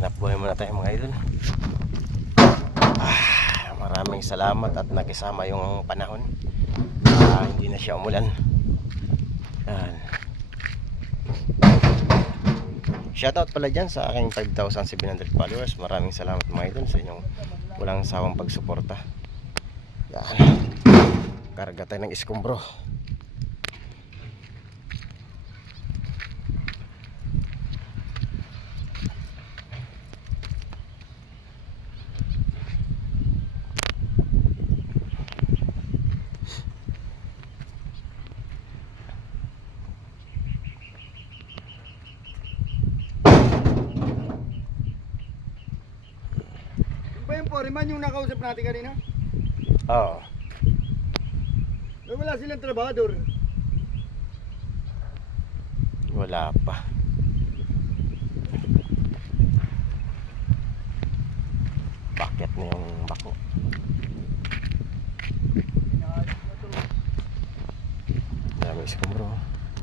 Hanap buhay muna tayo mga idol. Ah, maraming salamat at nakisama yung panahon. Ah, hindi na siya umulan. Yan. Shoutout pala dyan sa aking 5,700 followers. Maraming salamat mga idol sa inyong walang sawang pagsuporta. Yan. Karga tayo ng iskumbro. Ba yung foreman yung nakausap natin kanina? Oo. Eh, wala silang trabahador. Wala pa. Bakit na yung bako? Dami iskumbro.